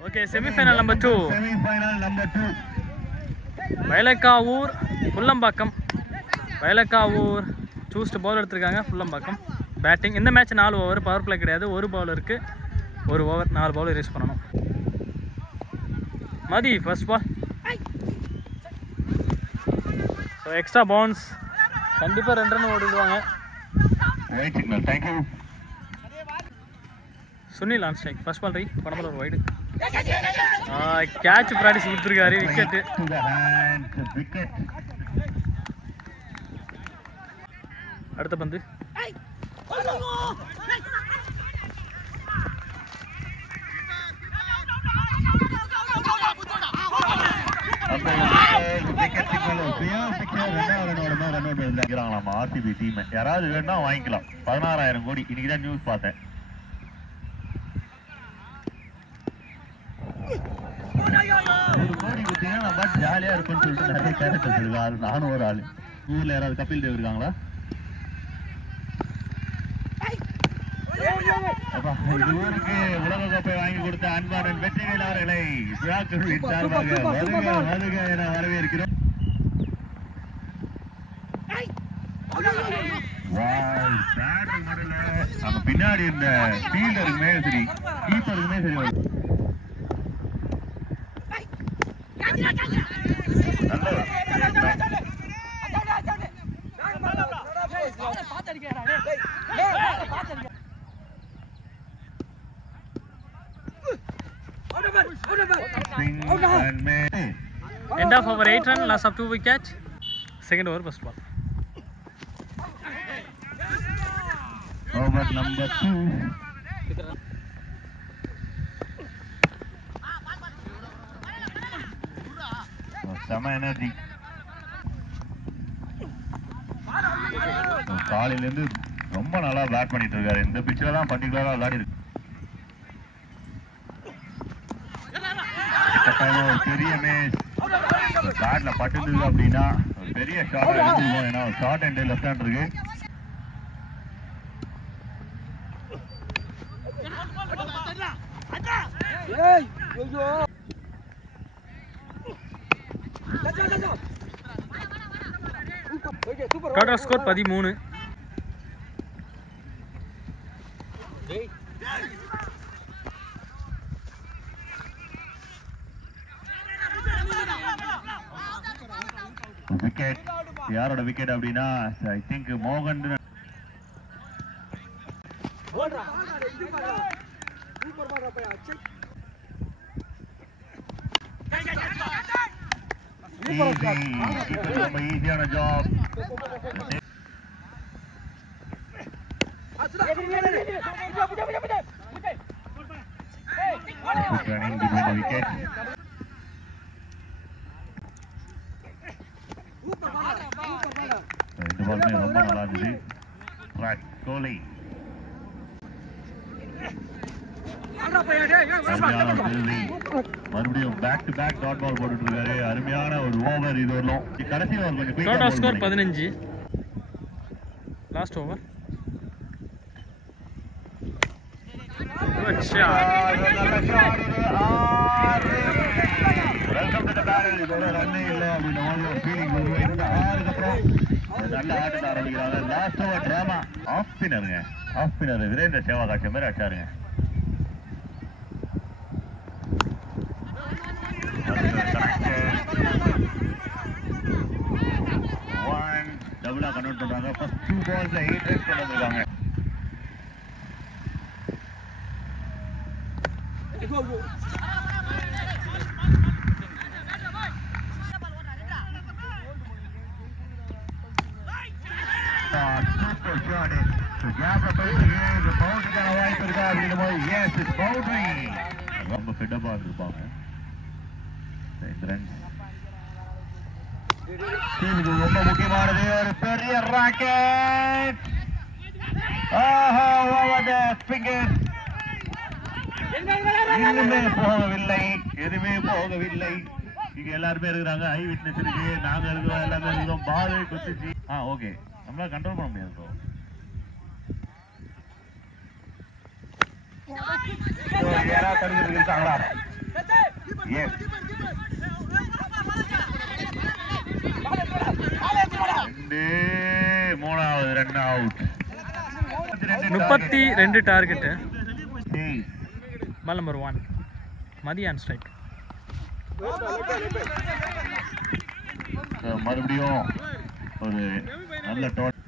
Okay, semi-final number 2. Semi-final number 2. Vailakavur, Pullambakkam. Vailakavur choose to bowler எடுத்துருக்காங்க Pullambakkam. Batting இந்த match 4 over, power play கிடையாது. ஒரு பவுலருக்கு ஒரு ஓவர் 4 பவுலர் யூஸ் பண்ணணும். Mathi first ball. So extra bounce கண்டிப்பாக 2 run ஓடிடுவாங்க. Right signal, thank you. Sunil on strike. First ball ரை படத்தில் ஒரு வைடு. கேட்ச் ப்ராக்டிஸ் கொடுத்துருக்காரு. விக்கெட்டு. அடுத்த பந்து. RCB டீம் யாராவது வேணா வாங்கிக்கலாம். 16,000 கோடி இன்னைக்குதான் நியூஸ் பார்த்தேன். ஒரு கோடி குத்தினா பட் ஜாலியா இருக்குன்னு சொல்லிட்டு நிறைய கேரக்டர்ஸ் இருக்கா. அது நானும் ஒரு ஆளு. ஊர்ல யாராவது கபில் தேவ் இருக்காங்களா? இது ஊருக்கு உலக கோப்பை வாங்கி கொடுத்த அன்பான வெற்றிவேல் அவர்களை விழாக்குழுவின் சார்பாக வருக வருக என வரவேற்கிறோம். அங்க பின்னாடி இந்த ஃபீல்டருக்குமே சரி கீப்பருக்குமே சரி End of over 8 run, loss of 2 wickets. Second over, first ball. Over number 2. Sama energy. காலையில இருந்து ரொம்ப நல்லா பேட் பண்ணிட்டு இருக்காரு. இந்த பிட்ச்ல தான் பர்టిక్యులரா விளையாடி இருக்கு. ஒரு பெரிய மேட்ச் பேட்ல பட்டுது அப்படின்னா ஒரு பெரிய ஷாட் எடுத்துருவோம். ஏன்னா ஷார்ட் அண்ட் லெஃப்ட் ஹேண்ட் இருக்கு. Total score 13. விக்கெட் யாரோட விக்கெட் அப்படின்னா ஐ திங்க் மோகன். ஈஸியான ஜாப். விக்கெட் இந்த பாலுமே ரொம்ப நல்லா இருந்துச்சு. கோலி மறுபடியும் back to back dot ball போட்டுட்டு இருக்காரு. அருமையான ஒரு ஓவர் இது வரலாம். கடைசி ஓவர் கொஞ்சம் total score 15. Last over. Welcome to the battle. இதோட ரன்னே இல்லை அப்படின்ற மாதிரி ஒரு ஃபீலிங் வரும். இந்த ஆறுக்கு அப்புறம் நல்ல ஆட்டத்தை ஆரம்பிக்கிறாங்க. Last over drama. ஆஃப் ஸ்பின்னருங்க. ஆஃப் ஸ்பின்னர் வீரேந்திர சேவா காட்சி மாதிரி அடிச்சாருங்க. டபுளா கன்வெர்ட் பண்றாங்க. ஃபர்ஸ்ட் 2 balls 8 runs கொண்டு வந்திருக்காங்க. வாய்ப்பு இருக்கா அப்படிங்கும்போது எஸ் இட்ஸ் பவுண்டரி. ரொம்ப ஃபிட்டப்பா இருந்திருப்பாங்க. டீமுக்கு ரொம்ப முக்கியமானது ஒரு பெரிய ராக்கெட். இன்னுமே போகவில்லை, எதுவுமே போகவில்லை. இங்க எல்லாருமே இருக்கிறாங்க. ஐ விட்னஸ் இருக்கு, நாங்க இருக்கிறோம், எல்லாமே இருக்கிறோம். பால் குத்துச்சு. ஓகே, நம்மளால கண்ட்ரோல் பண்ண முடியாது. யாராவது தடுக்கிறது இருக்காங்களா? எஸ் மூணாவது run out 32 target ball number 1 Mathi on strike மறுபடியும் ஒரு நல்ல டோட்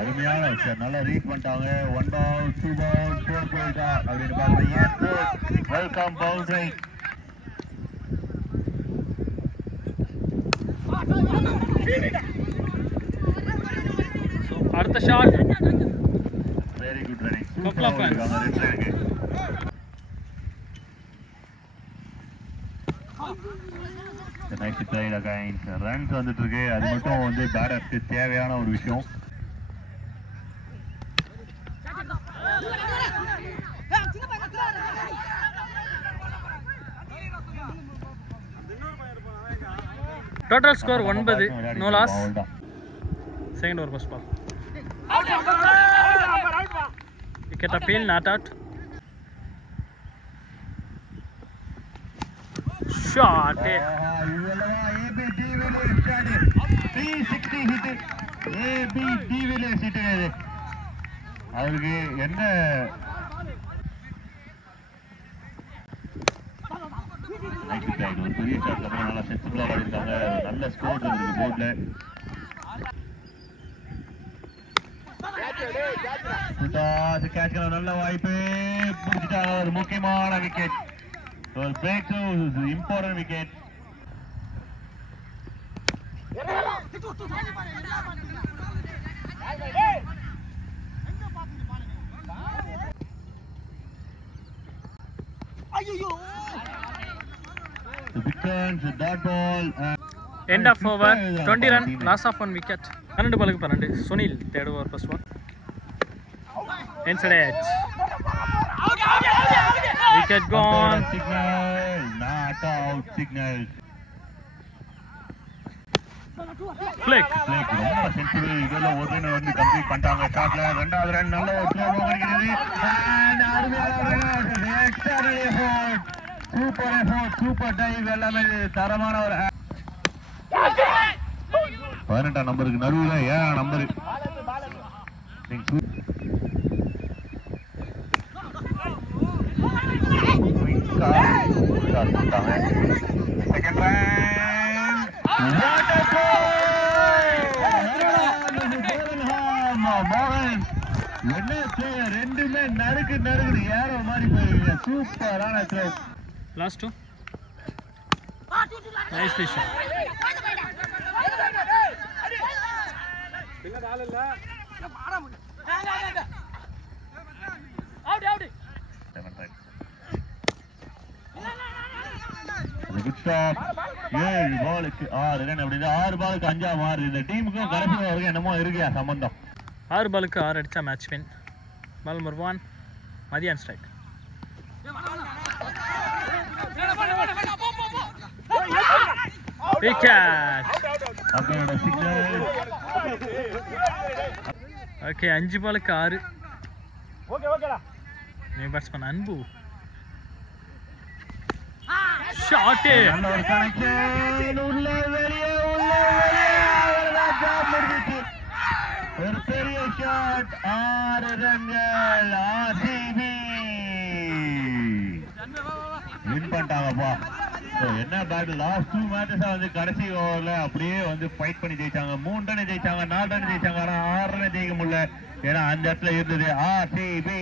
அருமையான நல்லா ரீட் பண்ணிட்டாங்க 1 பால் 2 பால் 4 போயிட்டா அப்படின்னு பாக்குறேன் வெல்கம் பவுண்டரி அடுத்த shot very good running couple of runs nice played again runs வந்துட்டு இருக்கு அது மட்டும் வந்து பேட்டர்ஸ்க்கு தேவையான ஒரு விஷயம் total score 9 no loss second over first ball wicket appeal not out shot அவருக்கு என்ன ஒரு பெரிய ஷாட் அப்புறம் நல்லா சென்சிபிளா விளையாடிருக்காங்க நல்ல ஸ்கோர் இருக்கு போர்ட்ல கேட்ச் நல்ல வாய்ப்பு பிடிச்சிட்டாங்க ஒரு முக்கியமான விக்கெட் ஒரு break through important wicket end of over 20 run loss of 1 wicket 12 balls 12 Sunil third over first one inside edge wicket gone signal not out signal flick ரொம்ப சென்சிபிள் இதெல்லாம் ஒரு ரன் வந்து கம்ப்ளீட் பண்ணிட்டாங்க ஷாட்ல ரெண்டாவது ரன் நல்ல ஒரு throw கிடைக்குது and அருமையான extra effort super effort super dive எல்லாமே தரமான ஒரு 18 நம்பருக்கு நடுவுல 7 நம்பர் செகண்ட் மோகன் என்ன ரெண்டுமே நறுக்குது ஏறோ மாதிரி போயிருக்கீங்க சூப்பரான throw last two nice fish good stop 7 பாலுக்கு 6 ரன் அப்படி 6 பாலுக்கு 5 மாறுது இந்த டீமுக்கும் கடைசி வரைக்கும் என்னமோ இருக்கியா சம்பந்தம் 6 பாலுக்கு 6 அடிச்சா match win ball number 1 Mathi on strike wicket அப்போட சிக்னல் ஓகே 5 பாலுக்கு 6 ஓகேடா நீ பேட்ஸ்மேன் அன்பு ஷாட் நல்ல ஒரு கனெக்ஷன் உள்ள வெளியே ஒரு பெரிய ஷாட் 6 ரன்கள் ஆர்சிபி வின் பண்ணிட்டாங்கப்பா என்ன பேட்டில் லாஸ்ட் 2 மேட்சஸா வந்து கடைசி ஓவர்ல அப்படியே வந்து ஃபைட் பண்ணி ஜெயிச்சாங்க 3 ரன் ஜெயிச்சாங்க 4 ரன் ஜெயிச்சாங்க ஆனா 6 ரன் ஜெயிக்க முடியல ஏன்னா அந்த இடத்துல இருந்தது ஆர்சிபி